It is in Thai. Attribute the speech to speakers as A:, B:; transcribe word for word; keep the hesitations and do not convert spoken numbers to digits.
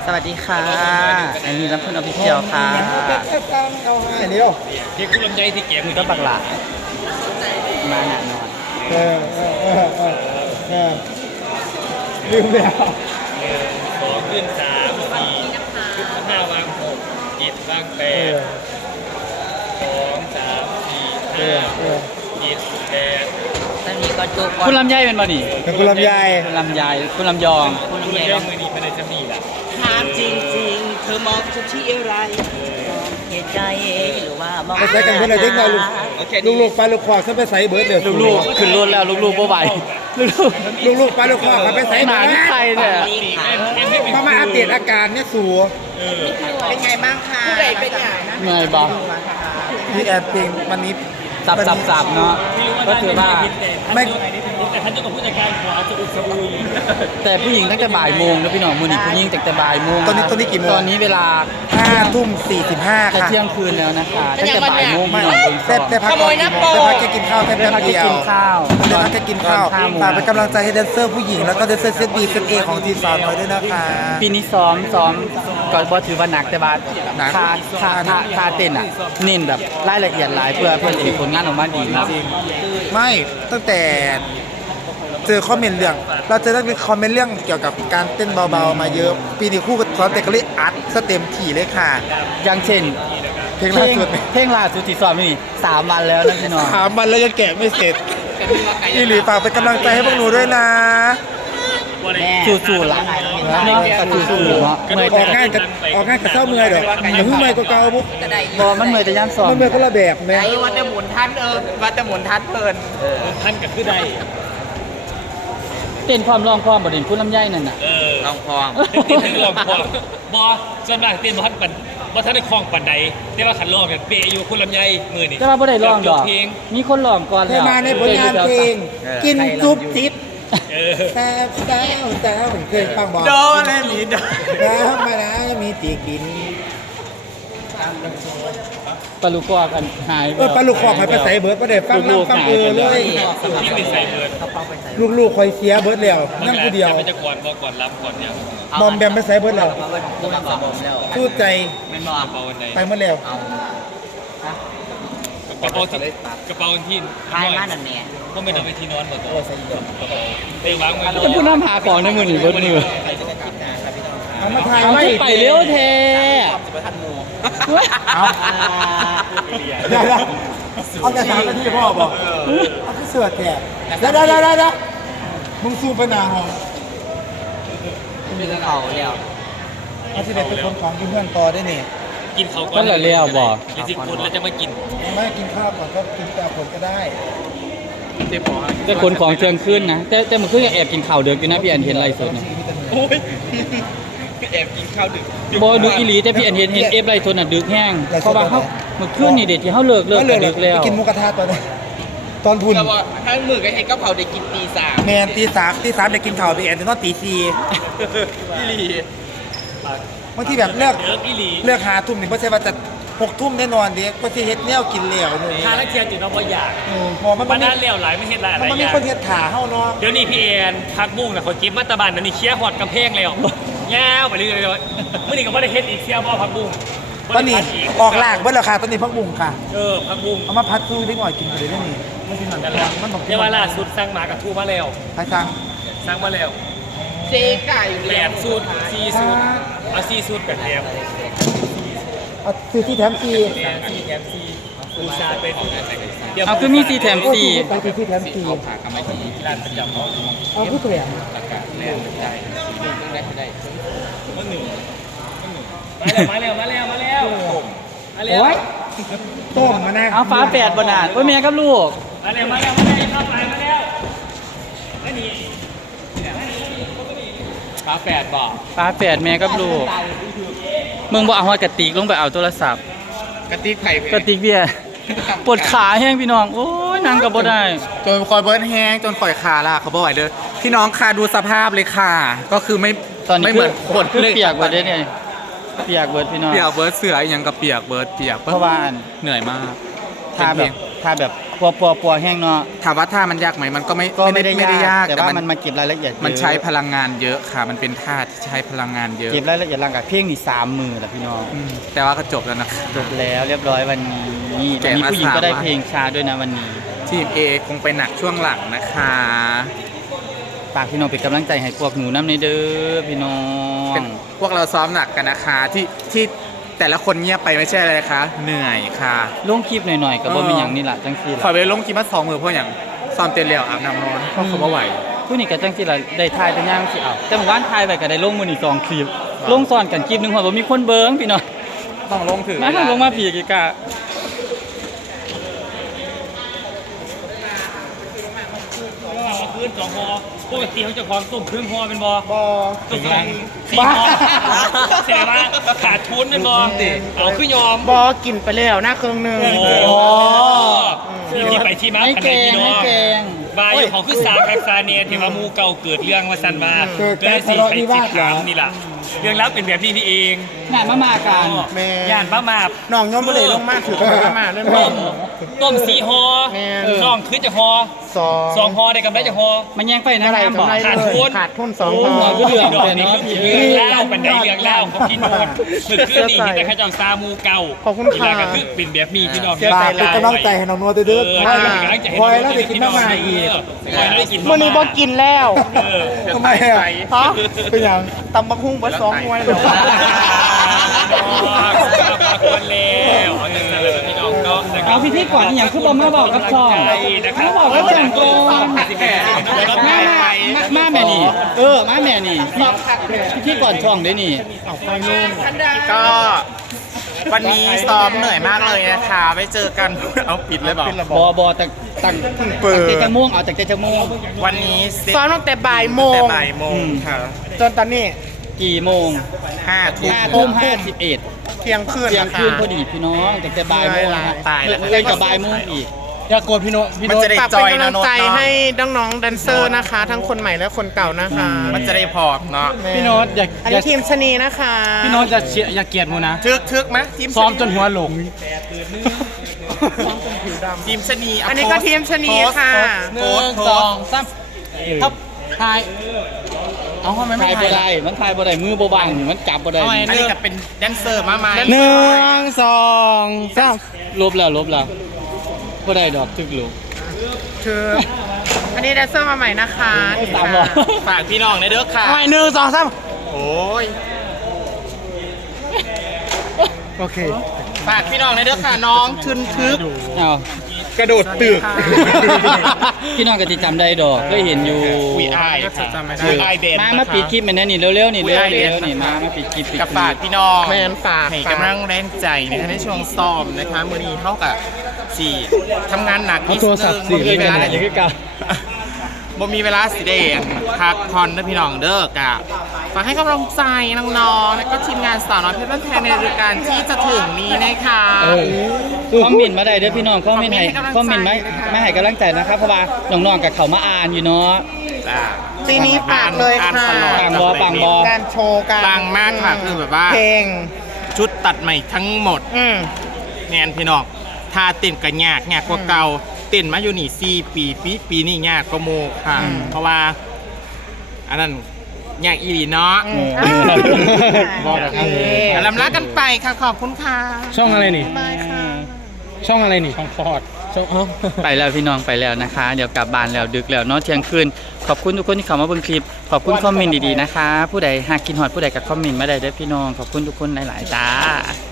A: สวัสดีค่ะอันนี้รับเพื่อนอภิเชียวค่ะ
B: เอาให้เดียว
C: เด็กคุณลำไยที่เก็บ
A: มือก็บักหลามาหนักนอน
B: เออเออเออเออเออลืมแล้ว
C: สองขึ้นสามสี่ขึ้นห้าวางหกเจ็ดวางแปดสองสามสี่ห้าเจ็ดแปด
A: ตอนนี้ก็จุกคุณลำไยเป็นบ่นี่
B: เป็นคุณลำไย
A: คุณลำไยคุณลำยอง
C: คุณลำไยมือนี้เป็นอะไรจะมีล่ะ
A: ถามจริงๆเธอมองฉันที่อะไรเหตุใจหรือว่ามอง
B: ไปใส่กันเพื่อนเด็กน้อยลูกลูกลูกปลาลูกควักฉันไปใส่เบิร์ดเลย
A: ลูกๆขึ้นรถแล้วลูกๆบ่ไหวลูก
B: ลูกลูกปลาลูกควักไปใส่
A: หมาที่ใครเนี่ย
B: มามาอัปเดตอาการเนี่ยสู
A: เป็นไงบ้างคะผู้ใดเป็นอย่างไงบ้าง
B: พี่แอนเพลงวันนี้
A: สับสับสับเนาะก็คือว่า
C: ไม่แต่ท่านเจ้าของผู้จัดการขอเอาจะอุดสมุย
A: แต่ผู้หญิงตั้งแต่บ่ายโมงนะพี่น้องมือหนีผู้หญิงตั้งแต่บ่ายโมง
B: ตอนนี้ตอนนี้กี่โมง
A: ตอนนี้เวลา
B: ห้าทุ่มสี่สิบห้าค่ะ
A: จะเที่ยงคืนแล้วนะคะตั้งแต่บ่ายโมงไม่
B: แต่แต่พักก่อนแต่พักแค่กินข้าวแค่แป๊บเดียว
A: กินข้าว
B: แต่พักแค่กินข้าวฝากเป็นกำลังใจให้แดนเซอร์ผู้หญิงแล้วก็แดนเซอร์เซตบีเซตเอของทีมสาวน้อยด้วยนะคะ
A: ปีนี้ซ้อมซ้อมก่อนบอถือว่าหนักแต่ว่าคาคาคาคาเต้นอ่ะเน้นแบบรายละเอียดหลายเพื่อเพื่อจะผลงานออกมาดีจริง
B: ไม่ตั้งแต่เจอคอมเมนต์เรื่องเราจะได้มีคอมเมนต์เรื่องเกี่ยวกับการเต้นเบาๆมาเยอะปีนี้คู่กับซ้อนแต่ก็เลยอัดสเต็มถี่เลยค่ะ
A: อย่างเช่น
B: เพลงล่าสุด
A: เพลงล่าสุดที่ซ้อมนี่สามวันแล้วนะพี่น้อง
B: สามวันแล้วยังแกะไม่เสร็จอีหลีฝากเป็นกำลังใจให้พวกหนูด้วยนะ
A: สู้ๆหลังเนาะสู้ๆเนาะ
B: เมื่อยออกงานกับออกงานกับเศร้าเมื่อยเด้ออย่าเพิ่งเมื่อยเก่าๆบุ๊ก
A: บอมันเมื่อยแต่ย่านซ้อม
B: มันเมื่อยคนละแบบเนี่ย
A: วัดจะหมุนทันเออวัดจะหมุนทันเพลิน
C: ท่านกับคือใด
A: เต้นความร้องความบดินคุณลำไยนั่นน่ะ
C: ร้องความเต้นร้องความบอส่วนมากเต้นบ่ทันปันบ่ทันได้คล้องปันใดแต่ว่าขันร้องเนี่ยเปย์อยู่คุณลำไยมือนี่
A: แต่ว่าบ่ได้ร้องดอกมีคนร้องก่อนแล้ว
B: มาในผลงานเพลงกินจุ๊บจิ๊บแซ่บแซ่บแซ่บเคยฟังบอก
A: โดนเลยมีโดน
B: แล้วมาได้มีตีกิน
A: ปลาลูกคอกันหาย
B: เออปลาลูกคอหายไปใส่เบิร์ดประเดี๋ยวฟังน้ำฟังเออเลยลูกๆคอยเสียเบิร์ดแล้วนั่งผู้เดียว
C: จะก่อนบอกก่อนรับก่อนเนี่ย
B: บอมแบมไปใส่เบิร์ดแล้วพูดใจไปเมื่อแล้ว
C: กระเป๋าที่กระเป๋าที่
A: พายมาหนังเนี่ย
C: ก็ไม่ต้องไปที่นอนหมดตัวเตะวางมือ
A: จะพูดน้ำหาของในมือหนีบนมือ
B: เอามาถ่าย
A: ไว้ไปเร็วเท
B: เอาเอาแต่สามนาทีพ่อบอกเอาที่เสือแก่ได้ได้ได้ได้มึงซูมไปหนาห้อง
A: มีเขาเลี้ยว
B: เอาที่เด็กเป็นคนของกินเพื่อนต่อได้เนี่ย
C: กินเขาก่อน
A: ก็เลยเลี้ยวบอก
C: กินสิคุณแล้วจะมากิน
B: ไม่กินข้าวก่อนก็กินแต่ผลก็ได้
A: แต่คนของเชิงขึ้นนะแต่แต่มันขึ้นแอบกินข่าวเดือดอยู่นะพี่อันเห็นไรสดนะ
C: โอ้ยแอบกินข้าวดึก
A: บอยดูอีหลีแต่พี่อันเห็นเห็นเอฟไรสดน่ะดึกแห้งเพราะว่าเขาเมื่อคืนนี่เด็ดที่เขาเลิกเลิกดึกแล้ว
B: กินหมูกระทะตอนนี้ตอนพุ่น
A: ถ้ามือก็ให้กะเพราได้กินตีสาม
B: แมนตีสามตีสามได้กินข่าวพี่แอนถึงตอนตีสี่
C: อีหลี
B: บางทีแบบเลือกเลือกหาทุ่มหนึ่งเพราะใช่ว่าจะหกทุ่มแน่นอนเด็กก็จะเฮ็ดแนวกินเหลวหนู
C: ทานแล้วเชียร์จุดน้องบ่อยาก
B: พอมัน
C: มันน่าเหลวหลายไม่เฮ็ดหลายอะไร
B: มันมีคนเฮ็ดขาเฮาเนาะ
C: เดี๋ยวนี้พี่แอนพักบุ้งน่ะเขากินมัตตบานเดี๋ยวนี้เคี้ยหอดกำแพงแล้วแง่ไปเรื่อยๆเมื่อนี้ก็ไม่ได้เฮ็ดอีกเคี้ยบ่พักบุ้ง
B: ตอนนี้ออกหลากเบิ้ลราคาตอนนี้พักบุ้งค่ะ
C: เออพักบุ้ง
B: เอามาพัดซูได้หน่อยกินไปเลยได้นี่ไม่กินหนัง
C: มันบอกเดี๋ยวว่าล่าสุดสั่งหมากระทูมาแล้ว
B: ใครสั่ง
C: สั่งมาแล้ว
A: เจ๊ไก่
C: แปดสูตรสี่สูตรเอาสี่สูตรกับแถม
B: เอาสี่ที่แถมสี่
C: แถมสี่แถมสี่อูซาเป็น
A: เอาคือมีสี่แถมสี่
B: ไปที่แถมสี่
C: เอาผ่ากำไมที่ร้านประจำเขา
B: เอาผู้แถม
C: ราคาแรงได้ได้ได้มาหนึ่งมาแล้วมาแล้วมาแล้วมาแล้ว
B: โอ้ยต้มมาแน่
A: เอาฟ้าแปดบนาดโอ้ยแม่กับลูก
C: มาแล้วมาแล้วมาแล้วเข้าไปมาแล้วไม่หนีฟ้าแปดบอก
A: ฟ้าแปดแม่กับลูกมึงบอกเอาหัวกระติกลงไปเอาโทรศัพท์
C: กระติกไผ่
A: กระติกเบียร์ปวดขาแห้งพี่น้องโอ้ยนั่งกับบ่ได้
D: จนคอยเบิร์นแห้งจนข่อยขาล่ะเขาบ่ไหวเด้อพี่น้องค่ะดูสภาพเลยค่ะก็คือไม่
A: ตอนนี้
D: ไม่เหมือนคน
A: เปียกเบิร์ดเนี่ยเปียกเบิร์ดพี่น้อง
D: เปียกเบิร์ดเสืออย่างกับเปียกเบิร์ดเปียก
A: เพราะว่า
D: เหนื่อยมาก
A: ถ้าแบบถ้าแบบปัวปัวปัวแห้งเนาะ
D: ถามว่าท่ามันยากไหมมันก็ไม่
A: ก็ไม่ได้
D: ไม่ได้ยาก
A: แต่ว่ามันมาเก็บรายละเอียดเยอะ
D: มันใช้พลังงานเยอะค่ะ มันเป็นท่าที่ใช้พลังงานเยอะ
A: เก็บรายละเอียดร่างกายเพลงนี่สามมือแหละพี่น้อง
D: อืมแต่ว่าก็จบแล้วนะคะ
A: จบแล้วเรียบร้อยวันนี้
D: แกะ
A: วันนี้
D: มา
A: ผู้หญิงก็ได้
D: สามวัน
A: เพลงช้าด้วยนะวันนี้
D: ทีม A คงไปหนักช่วงหลังนะคะ
A: ฝากพี่น้องเป็นกำลังใจให้พวกหนูน้ำในเด้อพี่น้อง
D: เป็นพวกเราซ้อมหนักกันนะคะที่ที่แต่ละคนเงียบไปไม่ใช่อะไรนะคะเหนื่อยค่ะ
A: ลงคลิปหน่อยๆกับบ่มีหยังนี่ล่ะจังซี่
D: ขอ
A: ล่ะ
D: ไปลงกินมาสองมือเพราะอย่างซ้อมเต้นแล้วอาบน้ำนอนเพราะเขาบ่ไหว
A: ผู้นี้ก็จังซี่ล่ะได้ถ่ายแต่ย่างสิเอาแต่เมื่อวานถ่ายไว้ก็ได้ลงมื้อนี้สองคลิปลงซ้อนกันคลิปหนึงเพราะว่ามีคนเบิ่งพี่น้อง
D: ต้องลงถือ
A: มาทางลงมาผีกิกะ
C: ขึ้นสองฮอปกติเขาจะความตุ่มครึ่งฮอเป็นบอ
B: บอ
C: ตุ่มสี่ฮอแสดงว่าขาดทุนเป็นบอเอาคือยอม
B: บอกินไปแล้วนะเครื่องหนึง
C: โอ้โหที่ที่ไปที่มา
A: ไม่
C: พัน
A: เก
C: ใด
A: ง
C: พี่น้
A: ไม่
C: อง
A: เกง
C: บายอยู่ของคือสามแพ็กซาเนียที่ว่ามูเก่าเกิดเรื่องมาสันมาก็ได้สี่ไข่จิตถามนี่ล่ะเรื่องราวเป็นแบบนี้นี่เอง
A: งานมามากัน
B: แม่
C: ย่านป้ามาบ
B: น้องย้อมบ่ได้ลงมาถือไปมามาเล่น
C: ต้มต้มสี่ฮอ
B: แม่
C: น้องคือจะฮอ
B: สอง
C: สองฮอได้กำไรจะฮอ
A: มันแย่งไปนะ
B: อะไร
A: งามบอก
B: กำไร
C: ขาด
B: เลย
C: ทุน
B: ขาดทุนสอง
A: โอ้
B: พอ
A: ก็เดือด
C: ดอกนี่เรื่องเล่าบันไดเรื่องเล่าของพี่โนนคือขึ้นอีกแต่ข้าเจ้าซามูเก่า
B: ขอบคุณค่ะ
C: ก็คือเป็นแบบนี้พี่น้อง
B: ฝากเป็นกำลังใจให้น้องนัวเด้อ
C: คอยแล้วคอยแล้วได้กินน้ำมันอีกคอยแล้วได้กิน
B: มื้อนี้บ่กินแล้ว
C: เออ
B: ทำไมอ่ะฮะเป็นหยังตำบักหุ่งเบิดสองหน่วยแล้ว
C: คนแล้วเอาอย่างนั้นเลยพี่น้องก็
A: เอาพิธีก่อนอหย่างคือบ่มาบอกกับช่อง
C: นะครับ
A: มาบอกกับช่องโกงมามามามาแม่นี่ เออมาแม่นี่พิธีก่อนช่องเด้นี่
D: ก็วันนี้ซ้อมเหนื่อยมากเลยนะคะไม่เจอกันเอาปิดเลยบอก
A: บอบอตั้งตั้ง
B: เปิด
A: ตั้งแต่จะม่วงเอาตั้งแต่จะม่วง
D: วันนี้เสร็จ
B: ซ้อมตั้งแต่บ่ายโม
D: แต่
B: ง
D: บ่ายโมงค่ะ
B: จนตอนนี้
A: กี่โมง
D: ห้าทุ่ม
A: ห้าทุ่มห้าสิบเอ็ด
B: เที่ยงคืน
A: เที่ยง
B: นะคะ
A: คืนพอดีพี่น้องตั้งแต่บ่ายโมงนะฮะ
D: ตายแล้ว
A: เล่นกับบ่ายโมงอีกอย่าโกรธพี่โนพี่
D: มัน
A: โน
D: จะได้
B: ฝาก
D: จ
B: เป็น
D: อย
B: กำลั
D: นะ
B: ง
D: โน้ต
B: ใจ
D: เนาะ
B: ให้น้องๆแดนเซอร์นะคะ ทั้งคนใหม่และคนเก่านะคะ
D: มันจะได้พอเนาะ
A: พี่โนตอย่า
B: อัน
A: อย่า
B: นี้ทีมชะนีนะคะ
A: พี่โนตอย่าเชียร์อย่าเกลียดมูนะ
D: ทึกทึกไหมทีม
A: ซ้อมจนหัวหลง
D: ทีมชะนีะ
B: อันนี้ก็ทีมชะนีค่ะ
A: หนึ่งสองสามทับทายเอาทำไมไม่ทายได้มันทายบ่ได้มือบ่บังมันจับบ่ได้
D: อันนี้ก็เป็นแดนเซอร์มาใหม่
A: หนึ่งสองสามลบแล้วลบแล้วบ่ได้ดอกทึกลูก
B: คืออันนี้แดนเซอร์มาใหม่นะคะ
A: สามร้อย
D: ฝากพี่น้องในเด้อค่ะ
A: เอาใหม่หนึ่งสองสาม
D: โอ้ย
B: โอเค
D: ฝากพี่น้องในเด้อค่ะน้องทึนทึก
A: เอา
D: กระโดดตึก
A: พี่น้องก็ติจำได้ดอกเคยเห็นอยู่
D: วีไอค่ะวีไอเบน
A: มามาปิดคลิปมันนะนี่เร็วๆนี่เร็วๆนี่มามาปิดคลิปปิด
D: กับ
A: คลิ
D: ฝาก
A: ป
D: พี่น้อง
B: แมนฝาก
D: ให้กำลังแรงใจนะคะในช่วงซ้อมนะคะมือนี้เท่ากับสี่ทำงานหนักนิดนึงบ่มีเวลา
A: อะไรคือเก่า
D: บ่มีเวลาสิเดนพักผ่อนนะพี่น้องเด้อกะฝากให้กำลังใจน้องๆและก็ทีมงานสาวน้อยเพชรบ้านแพงในรายการที่จะถึงนี้นะคะ
A: คอมเมนต์มาได้เด้อพี่น้องคอมเมนต์ให้ค
D: ค
A: อ
D: อ
A: ม
D: ม
A: เม
D: เม
A: น
D: นต์
A: ต์
D: ให้
A: ไม่
D: กำลังใจ
A: ไม่ให้กำลังใจนะครับเพราะว่าน้องๆกับเขามาอ่านอยู่เนาะ
D: จ้า
B: ทีนี้ฝากเลย
D: อ่าน
B: ค่ะ
D: ตลอด
A: ปังบอปังบอ
B: การโชว์การ
D: ปังมากค่ะคือแบบว่า
B: เพลง
D: ชุดตัดใหม่ทั้งหมด
B: อืม
D: แนนพี่น้องท่าเต้นกันยากยากกว่าเก่าเต้นมาอยู่นี่สี่ปีปีปีนี้ยากกว่าโมค่ะ
B: อืม
D: เพราะว่า อันนั้นยากอีหลีเนาะ
B: อืม
A: บอกแล้วครับ
B: โอเค
D: ลำลากันไปค่ะขอบคุณค่ะ
A: ช่องอะไรนี่
B: บายค่ะ
A: ช่องอะไรนี่ช่องคอดช่องไปแล้วพี่น้องไปแล้วนะคะ เดี๋ยวกลับบ้านแล้วดึกแล้วเนาะเที่ยงคืนขอบคุณทุกคนที่เข้ามาเบิ่งคลิปขอบคุณคอมเมนต์ดีๆนะคะ ผู้ใดหากกินฮอดผู้ใดกับคอมเมนต์มาได้เด้อพี่น้องขอบคุณทุกคนหลายๆจ้า